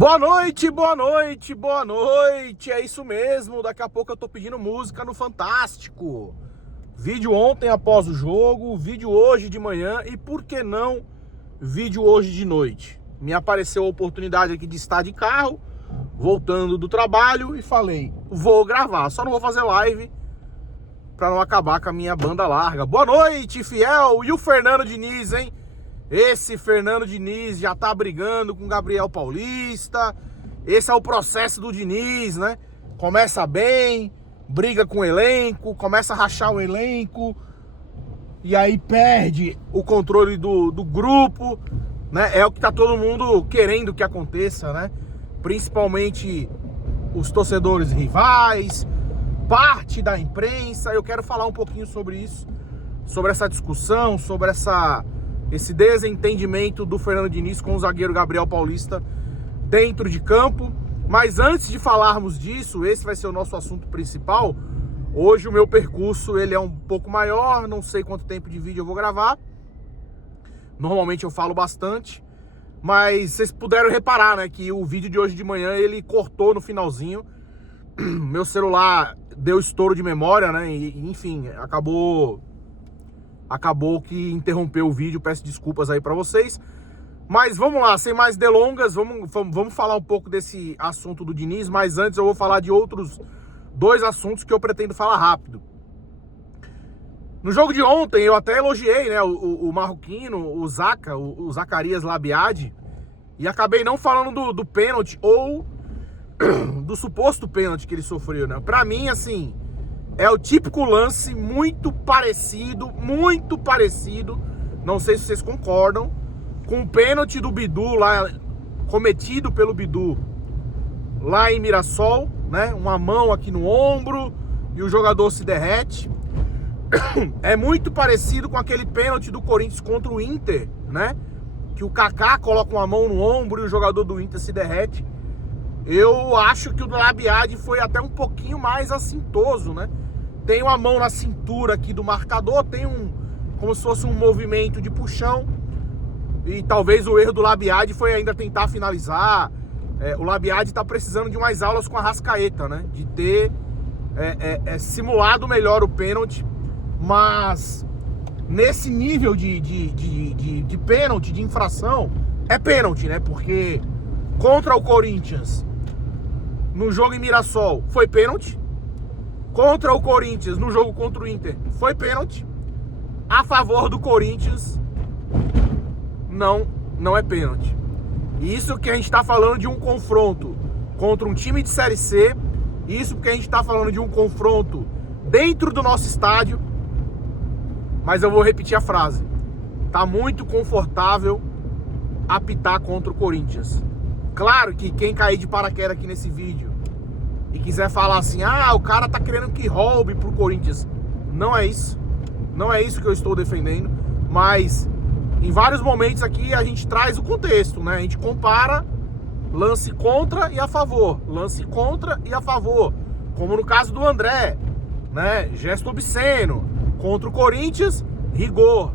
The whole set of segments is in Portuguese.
Boa noite, boa noite, boa noite. É isso mesmo, daqui a pouco eu tô pedindo música no Fantástico. Vídeo ontem após o jogo, vídeo hoje de manhã e por que não vídeo hoje de noite. Me apareceu a oportunidade aqui de estar de carro, voltando do trabalho e falei, vou gravar, só não vou fazer live pra não acabar com a minha banda larga. Boa noite, fiel, e o Fernando Diniz, hein? Esse Fernando Diniz já tá brigando com o Gabriel Paulista. Esse é o processo do Diniz, né? Começa bem, briga com o elenco, começa a rachar o elenco e aí perde o controle do grupo, né? É o que tá todo mundo querendo que aconteça, né? Principalmente os torcedores rivais, parte da imprensa. Eu quero falar um pouquinho sobre isso, sobre essa discussão, sobre esse desentendimento do Fernando Diniz com o zagueiro Gabriel Paulista dentro de campo. Mas antes de falarmos disso, esse vai ser o nosso assunto principal. Hoje o meu percurso ele é um pouco maior, não sei quanto tempo de vídeo eu vou gravar. Normalmente eu falo bastante, mas vocês puderam reparar, né, que o vídeo de hoje de manhã ele cortou no finalzinho. Meu celular deu estouro de memória, né, e enfim, acabou que interrompeu o vídeo, peço desculpas aí pra vocês. Mas vamos lá, sem mais delongas, vamos falar um pouco desse assunto do Diniz, mas antes eu vou falar de outros dois assuntos que eu pretendo falar rápido. No jogo de ontem eu até elogiei, né, o marroquino, o Zacarias Labiad, e acabei não falando do pênalti ou do suposto pênalti que ele sofreu, né? Pra mim, assim, é o típico lance muito parecido, não sei se vocês concordam, com o pênalti do Bidu lá, cometido pelo Bidu lá em Mirassol, né? Uma mão aqui no ombro e o jogador se derrete. É muito parecido com aquele pênalti do Corinthians contra o Inter, né? Que o Kaká coloca uma mão no ombro e o jogador do Inter se derrete. Eu acho que o do Labiad foi até um pouquinho mais assintoso, né? Tem uma mão na cintura aqui do marcador, tem como se fosse um movimento de puxão. E talvez o erro do Labiad foi ainda tentar finalizar. O Labiad tá precisando de umas aulas com a Arrascaeta, né? De ter simulado melhor o pênalti. Mas nesse nível de pênalti, de infração, é pênalti, né? Porque contra o Corinthians, no jogo em Mirassol, foi pênalti. Contra o Corinthians, no jogo contra o Inter, foi pênalti. A favor do Corinthians, não é pênalti. E isso que a gente tá falando de um confronto contra um time de Série C. Isso porque a gente tá falando de um confronto dentro do nosso estádio. Mas eu vou repetir a frase. Tá muito confortável apitar contra o Corinthians. Claro que quem cair de paraquedas aqui nesse vídeo e quiser falar assim, o cara tá querendo que roube pro Corinthians. Não é isso. Não é isso que eu estou defendendo. Mas em vários momentos aqui a gente traz o contexto, né? A gente compara lance contra e a favor. Lance contra e a favor. Como no caso do André, né? Gesto obsceno. Contra o Corinthians, rigor.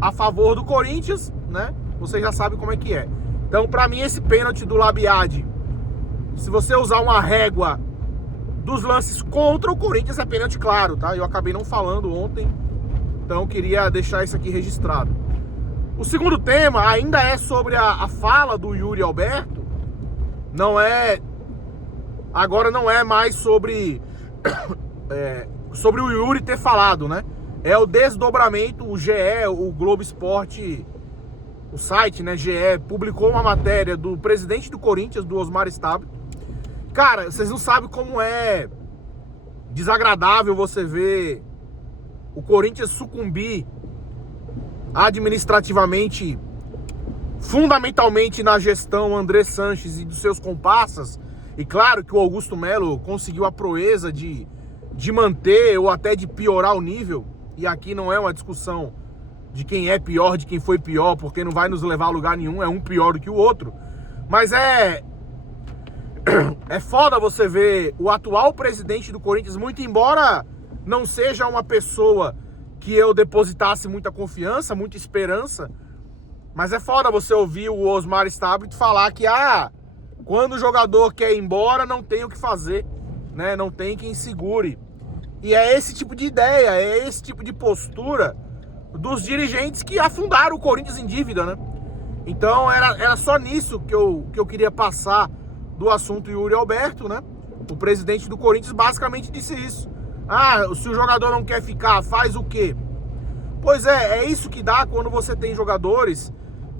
A favor do Corinthians, né? Você já sabe como é que é. Então, pra mim, esse pênalti do Labiad, se você usar uma régua dos lances contra o Corinthians, é pênalti claro, tá? Eu acabei não falando ontem, então queria deixar isso aqui registrado. O segundo tema ainda é sobre a fala do Yuri Alberto. Agora não é mais sobre o Yuri ter falado, né? É o desdobramento, o GE, o Globo Esporte, o site, né, GE, publicou uma matéria do presidente do Corinthians, do Osmar Stabile. Cara, vocês não sabem como é desagradável você ver o Corinthians sucumbir administrativamente, fundamentalmente na gestão André Sanches e dos seus comparsas. E claro que o Augusto Melo conseguiu a proeza de manter ou até de piorar o nível. E aqui não é uma discussão de quem é pior, de quem foi pior, porque não vai nos levar a lugar nenhum, é um pior do que o outro. Mas é foda você ver o atual presidente do Corinthians, muito embora não seja uma pessoa que eu depositasse muita confiança, muita esperança, mas é foda você ouvir o Osmar Stabile falar que Quando o jogador quer ir embora, não tem o que fazer, né? Não tem quem segure. E é esse tipo de ideia, é esse tipo de postura dos dirigentes que afundaram o Corinthians em dívida, né? Então era só nisso que eu queria passar do assunto Yuri Alberto, né? O presidente do Corinthians basicamente disse isso. Ah, se o jogador não quer ficar, faz o quê? Pois é isso que dá quando você tem jogadores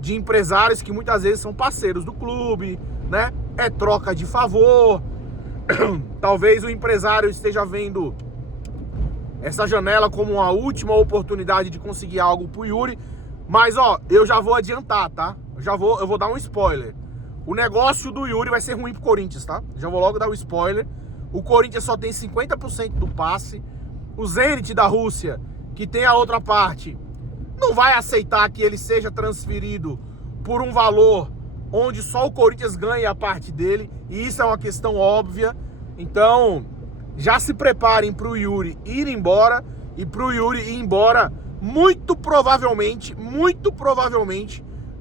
de empresários que muitas vezes são parceiros do clube, né? É troca de favor. Talvez o empresário esteja vendo essa janela como uma última oportunidade de conseguir algo pro Yuri. Mas, ó, eu já vou adiantar, tá? Eu vou dar um spoiler. O negócio do Yuri vai ser ruim pro Corinthians, tá? Já vou logo dar o spoiler. O Corinthians só tem 50% do passe. O Zenit da Rússia, que tem a outra parte, não vai aceitar que ele seja transferido por um valor onde só o Corinthians ganha a parte dele. E isso é uma questão óbvia. Então, já se preparem pro Yuri ir embora. E pro Yuri ir embora muito provavelmente,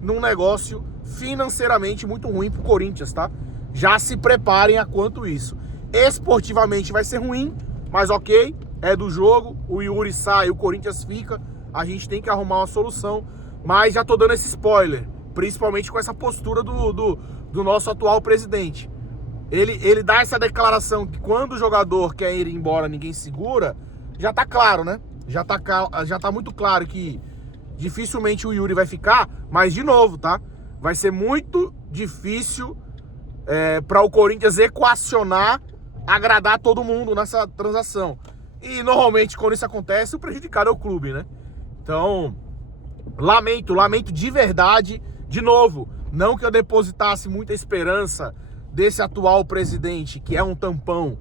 num negócio financeiramente muito ruim pro Corinthians, tá? Já se preparem a quanto isso. Esportivamente vai ser ruim, mas ok, é do jogo, o Yuri sai, o Corinthians fica, a gente tem que arrumar uma solução, mas já tô dando esse spoiler, principalmente com essa postura do nosso atual presidente. Ele dá essa declaração que quando o jogador quer ir embora, ninguém segura, já tá claro, né? Já tá muito claro que dificilmente o Yuri vai ficar, mas de novo, tá? Vai ser muito difícil para o Corinthians equacionar, agradar todo mundo nessa transação. E normalmente quando isso acontece, o prejudicado é o clube, né? Então, lamento de verdade. De novo, não que eu depositasse muita esperança desse atual presidente, que é um tampão,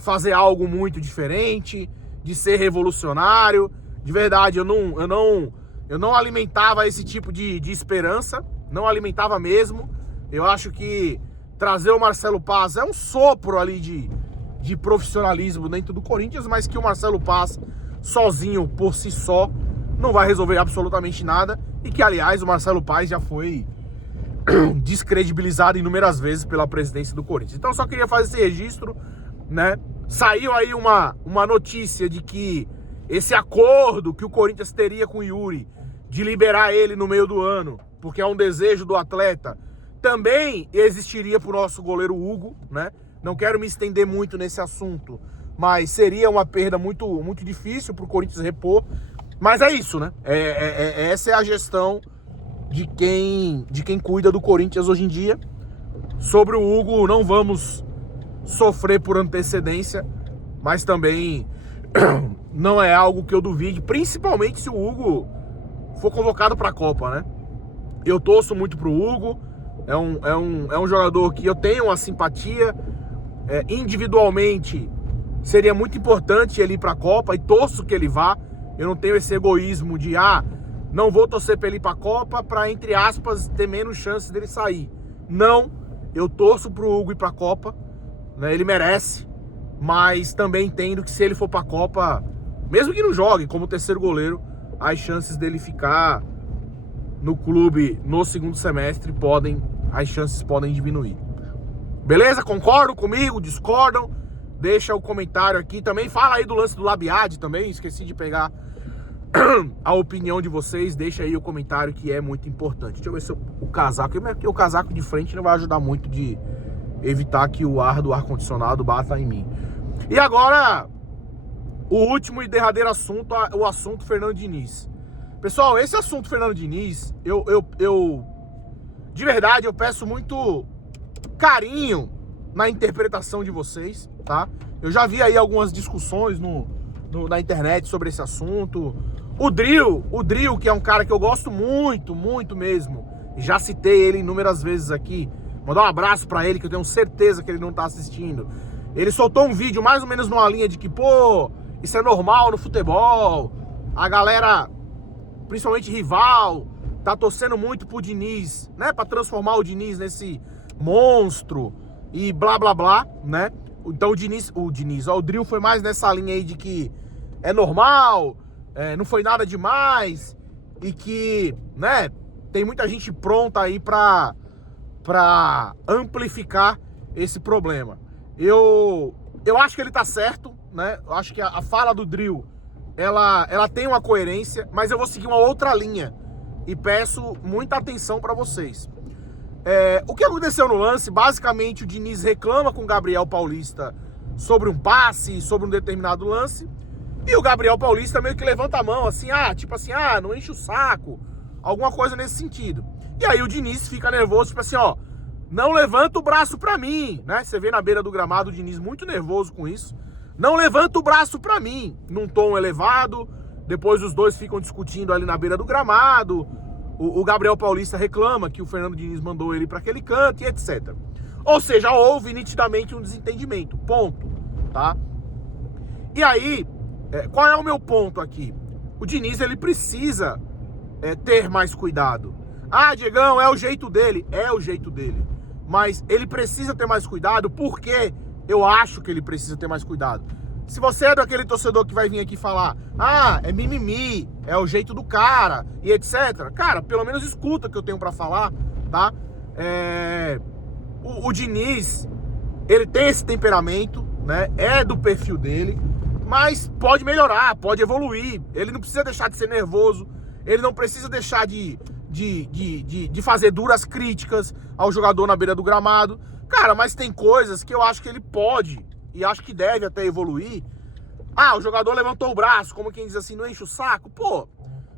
fazer algo muito diferente, de ser revolucionário. De verdade, eu não alimentava esse tipo de esperança, não alimentava mesmo. Eu acho que trazer o Marcelo Paz é um sopro ali de profissionalismo dentro do Corinthians, mas que o Marcelo Paz, sozinho, por si só, não vai resolver absolutamente nada. E que, aliás, o Marcelo Paz já foi descredibilizado inúmeras vezes pela presidência do Corinthians. Então, eu só queria fazer esse registro, né? Saiu aí uma notícia de que esse acordo que o Corinthians teria com o Yuri, de liberar ele no meio do ano, porque é um desejo do atleta, também existiria para o nosso goleiro Hugo, né? Não quero me estender muito nesse assunto, mas seria uma perda muito, muito difícil para o Corinthians repor. Mas é isso, né? Essa é a gestão de quem cuida do Corinthians hoje em dia. Sobre o Hugo, não vamos sofrer por antecedência, mas também não é algo que eu duvide, principalmente se o Hugo for convocado para a Copa, né? Eu torço muito pro Hugo, é um jogador que eu tenho uma simpatia, individualmente seria muito importante ele ir para a Copa e torço que ele vá. Eu não tenho esse egoísmo de, não vou torcer para ele ir para a Copa para, entre aspas, ter menos chances dele sair. Não, eu torço pro Hugo ir para a Copa, né? Ele merece, mas também entendo que se ele for para a Copa, mesmo que não jogue como terceiro goleiro, as chances dele ficar no clube no segundo semestre as chances podem diminuir. Beleza? Concordam comigo? Discordam? Deixa o comentário aqui. Também fala aí do lance do Labiade também, esqueci de pegar a opinião de vocês. Deixa aí o comentário que é muito importante. Deixa eu ver se o casaco, porque o casaco de frente não vai ajudar muito de evitar que o ar do ar-condicionado bata em mim. E agora, o último e derradeiro assunto, o assunto Fernando Diniz. Pessoal, esse assunto Fernando Diniz, eu de verdade, eu peço muito carinho na interpretação de vocês, tá? Eu já vi aí algumas discussões na internet sobre esse assunto. O Drill, que é um cara que eu gosto muito, muito mesmo. Já citei ele inúmeras vezes aqui. Mandar um abraço pra ele, que eu tenho certeza que ele não tá assistindo. Ele soltou um vídeo mais ou menos numa linha de que, isso é normal no futebol. A galera, principalmente rival, tá torcendo muito pro Diniz, né? Pra transformar o Diniz nesse monstro e blá, blá, blá, né? Então o Drill foi mais nessa linha aí de que é normal, não foi nada demais e que, né, tem muita gente pronta aí pra para amplificar esse problema. Eu acho que ele tá certo, né? Eu acho que a fala do Drill, ela tem uma coerência, mas eu vou seguir uma outra linha e peço muita atenção para vocês. O que aconteceu no lance, basicamente o Diniz reclama com o Gabriel Paulista sobre um passe, sobre um determinado lance, e o Gabriel Paulista meio que levanta a mão, assim, não enche o saco, alguma coisa nesse sentido. E aí o Diniz fica nervoso, tipo assim, ó, não levanta o braço pra mim, né? Você vê na beira do gramado o Diniz muito nervoso com isso. Não levanta o braço pra mim, num tom elevado. Depois os dois ficam discutindo ali na beira do gramado. O Gabriel Paulista reclama que o Fernando Diniz mandou ele pra aquele canto e etc. Ou seja, houve nitidamente um desentendimento, ponto, tá? E aí, qual é o meu ponto aqui? O Diniz, ele precisa ter mais cuidado. Ah, Diegão, é o jeito dele. É o jeito dele. Mas ele precisa ter mais cuidado, porque eu acho que ele precisa ter mais cuidado. Se você é daquele torcedor que vai vir aqui falar, é mimimi, é o jeito do cara, e etc. Cara, pelo menos escuta o que eu tenho pra falar, tá? O Diniz, ele tem esse temperamento, né? É do perfil dele, mas pode melhorar, pode evoluir. Ele não precisa deixar de ser nervoso, ele não precisa deixar de fazer duras críticas ao jogador na beira do gramado. Cara, mas tem coisas que eu acho que ele pode e acho que deve até evoluir. O jogador levantou o braço, como quem diz assim, não enche o saco. Pô,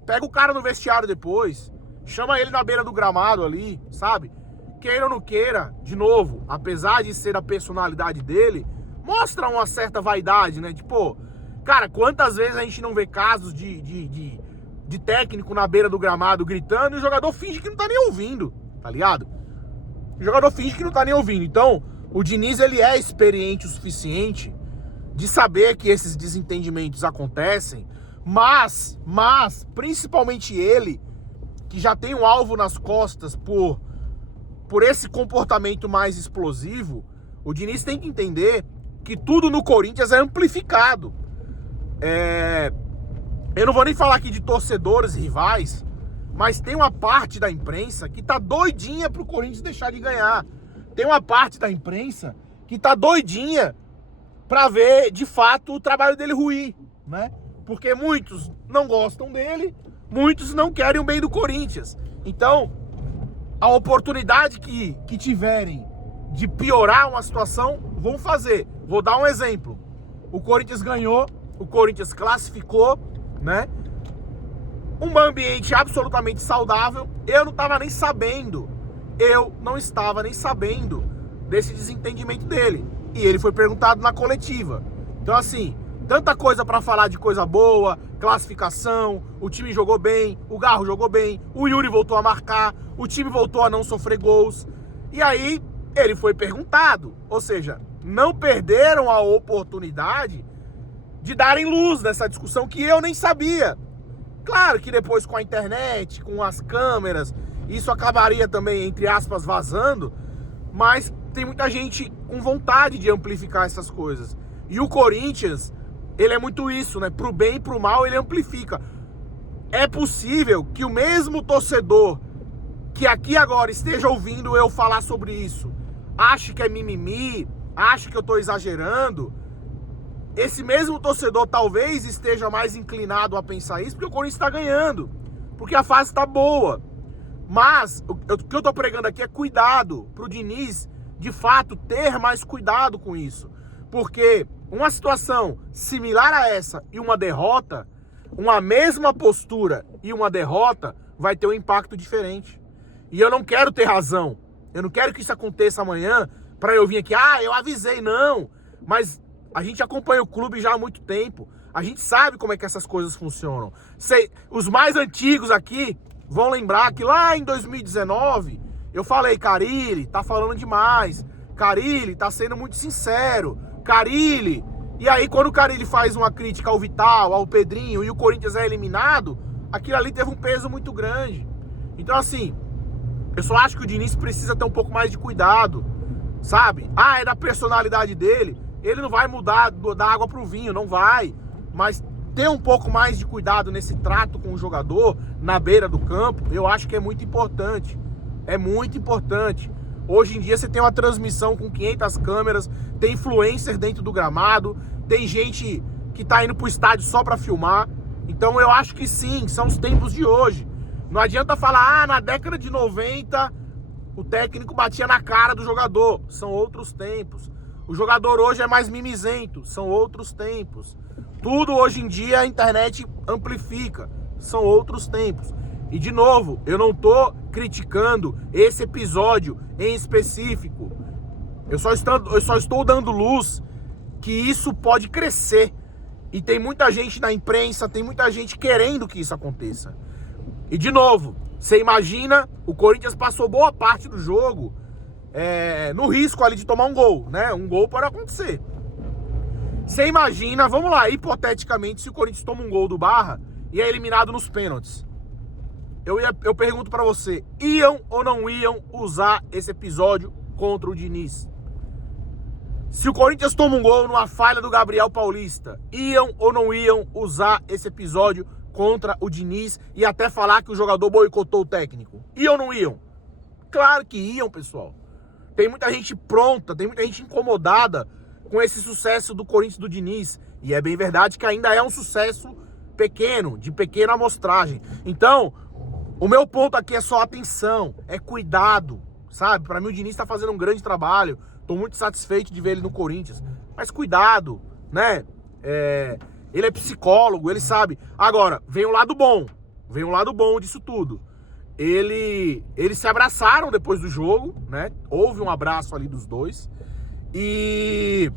pega o cara no vestiário depois, chama ele na beira do gramado ali, sabe? Queira ou não queira, de novo, apesar de ser a personalidade dele, mostra uma certa vaidade, né? Tipo, cara, quantas vezes a gente não vê casos de técnico na beira do gramado gritando e o jogador finge que não tá nem ouvindo, tá ligado? O jogador finge que não tá nem ouvindo. Então, o Diniz, ele é experiente o suficiente de saber que esses desentendimentos acontecem, mas, principalmente ele, que já tem um alvo nas costas por esse comportamento mais explosivo, o Diniz tem que entender que tudo no Corinthians é amplificado. Eu não vou nem falar aqui de torcedores rivais, mas tem uma parte da imprensa que tá doidinha pro Corinthians deixar de ganhar. Tem uma parte da imprensa que tá doidinha pra ver, de fato, o trabalho dele ruir, né? Porque muitos não gostam dele, muitos não querem o bem do Corinthians. Então, a oportunidade que tiverem de piorar uma situação, vão fazer. Vou dar um exemplo. O Corinthians ganhou, o Corinthians classificou, né? Um ambiente absolutamente saudável. Eu não estava nem sabendo desse desentendimento dele. E ele foi perguntado na coletiva. Então, assim, tanta coisa para falar de coisa boa, classificação, o time jogou bem, o Garro jogou bem, o Yuri voltou a marcar, o time voltou a não sofrer gols. E aí, ele foi perguntado. Ou seja, não perderam a oportunidade de darem luz nessa discussão que eu nem sabia. Claro que depois com a internet, com as câmeras, isso acabaria também, entre aspas, vazando, mas tem muita gente com vontade de amplificar essas coisas. E o Corinthians, ele é muito isso, né? Pro bem e pro mal, ele amplifica. É possível que o mesmo torcedor que aqui agora esteja ouvindo eu falar sobre isso, ache que é mimimi, ache que eu tô exagerando. Esse mesmo torcedor talvez esteja mais inclinado a pensar isso porque o Corinthians está ganhando, porque a fase está boa. Mas o que eu estou pregando aqui é cuidado para o Diniz, de fato, ter mais cuidado com isso. Porque uma situação similar a essa e uma derrota, uma mesma postura e uma derrota, vai ter um impacto diferente. E eu não quero ter razão. Eu não quero que isso aconteça amanhã para eu vir aqui, eu avisei, não. Mas a gente acompanha o clube já há muito tempo. A gente sabe como é que essas coisas funcionam. Os mais antigos aqui vão lembrar que lá em 2019 eu falei, Carille tá falando demais. Carille tá sendo muito sincero. Carille. E aí quando o Carille faz uma crítica ao Vital, ao Pedrinho e o Corinthians é eliminado, aquilo ali teve um peso muito grande. Então assim, eu só acho que o Diniz precisa ter um pouco mais de cuidado, sabe? É da personalidade dele. Ele não vai mudar da água pro vinho, não vai. Mas ter um pouco mais de cuidado nesse trato com o jogador, na beira do campo, eu acho que é muito importante. É muito importante. Hoje em dia você tem uma transmissão com 500 câmeras, tem influencer dentro do gramado, tem gente que tá indo pro estádio só pra filmar. Então eu acho que sim, são os tempos de hoje. Não adianta falar, na década de 90 o técnico batia na cara do jogador. São outros tempos. O jogador hoje é mais mimizento. São outros tempos. Tudo hoje em dia a internet amplifica. São outros tempos. E de novo, eu não tô criticando esse episódio em específico. Eu só estou dando luz que isso pode crescer. E tem muita gente na imprensa, tem muita gente querendo que isso aconteça. E de novo, você imagina, o Corinthians passou boa parte do jogo no risco ali de tomar um gol, né? Um gol pode acontecer. Você imagina, vamos lá, hipoteticamente, se o Corinthians toma um gol do Barra e é eliminado nos pênaltis. Eu pergunto pra você, iam ou não iam usar esse episódio contra o Diniz? Se o Corinthians toma um gol numa falha do Gabriel Paulista, iam ou não iam usar esse episódio contra o Diniz e até falar que o jogador boicotou o técnico? Iam ou não iam? Claro que iam, pessoal. Tem muita gente pronta, tem muita gente incomodada com esse sucesso do Corinthians do Diniz. E é bem verdade que ainda é um sucesso pequeno, de pequena amostragem. Então, o meu ponto aqui é só atenção, é cuidado, sabe? Pra mim o Diniz tá fazendo um grande trabalho. Tô muito satisfeito de ver ele no Corinthians. Mas cuidado, né? Ele é psicólogo, ele sabe. Agora, vem um lado bom. Vem um lado bom disso tudo. Eles se abraçaram depois do jogo, né? Houve um abraço ali dos dois. E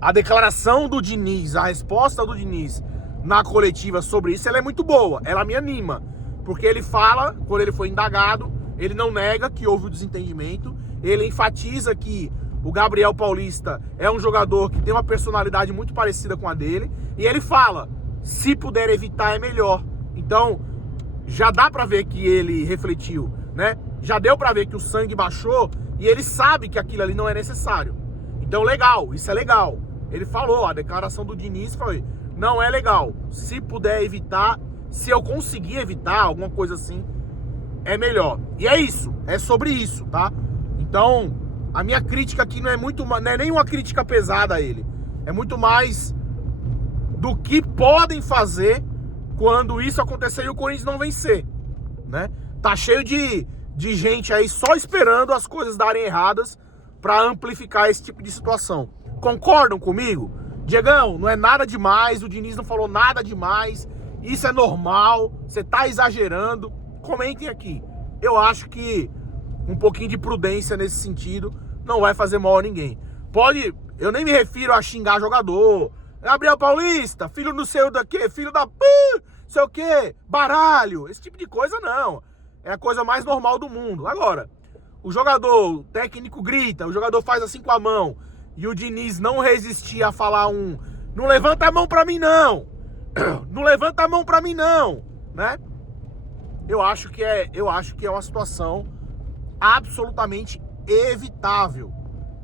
a declaração do Diniz, a resposta do Diniz na coletiva sobre isso, ela é muito boa. Ela me anima. Porque ele fala, quando ele foi indagado, ele não nega que houve o desentendimento. Ele enfatiza que o Gabriel Paulista é um jogador que tem uma personalidade muito parecida com a dele. E ele fala, se puder evitar é melhor. Então, já dá pra ver que ele refletiu, né? Já deu pra ver que o sangue baixou e ele sabe que aquilo ali não é necessário. Então, legal, isso é legal. Ele falou, a declaração do Diniz foi, não é legal. Se puder evitar, se eu conseguir evitar alguma coisa assim, é melhor. E é isso, é sobre isso, tá? Então, a minha crítica aqui não é nem uma crítica pesada a ele. É muito mais do que podem fazer quando isso acontecer e o Corinthians não vencer, né? Tá cheio de gente aí só esperando as coisas darem erradas pra amplificar esse tipo de situação. Concordam comigo? Diegão, não é nada demais, o Diniz não falou nada demais, isso é normal, você tá exagerando. Comentem aqui. Eu acho que um pouquinho de prudência nesse sentido não vai fazer mal a ninguém. Eu nem me refiro a xingar jogador. Gabriel Paulista, filho não sei do quê, filho da sei o quê, baralho, esse tipo de coisa não. É a coisa mais normal do mundo. Agora, o técnico grita, o jogador faz assim com a mão e o Diniz não resistir a falar não levanta a mão pra mim não, não levanta a mão pra mim não, né? Eu acho que é uma situação absolutamente evitável.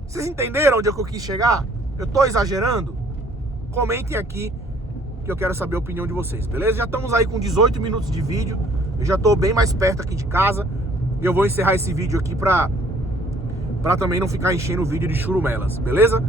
Vocês entenderam onde é que eu quis chegar? Eu tô exagerando? Comentem aqui que eu quero saber a opinião de vocês, beleza? Já estamos aí com 18 minutos de vídeo. Eu já tô bem mais perto aqui de casa. E eu vou encerrar esse vídeo aqui pra também não ficar enchendo o vídeo de churumelas, beleza?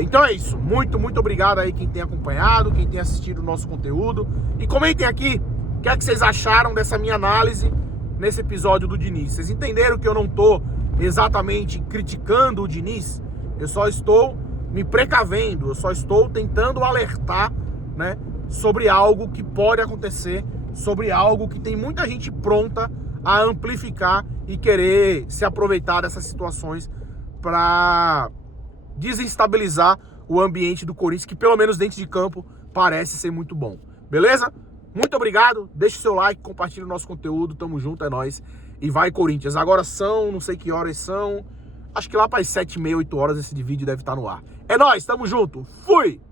Então é isso. Muito, muito obrigado aí quem tem acompanhado, quem tem assistido o nosso conteúdo. E comentem aqui o que é que vocês acharam dessa minha análise nesse episódio do Diniz. Vocês entenderam que eu não tô exatamente criticando o Diniz? Eu só estou me precavendo, eu só estou tentando alertar, né, sobre algo que pode acontecer, sobre algo que tem muita gente pronta a amplificar e querer se aproveitar dessas situações para desestabilizar o ambiente do Corinthians, que pelo menos dentro de campo parece ser muito bom. Beleza? Muito obrigado, deixa o seu like, compartilha o nosso conteúdo, tamo junto, é nóis. E vai Corinthians, agora são, não sei que horas são, acho que lá para as 7h30, 8 horas esse vídeo deve estar no ar. É nóis, tamo junto, fui!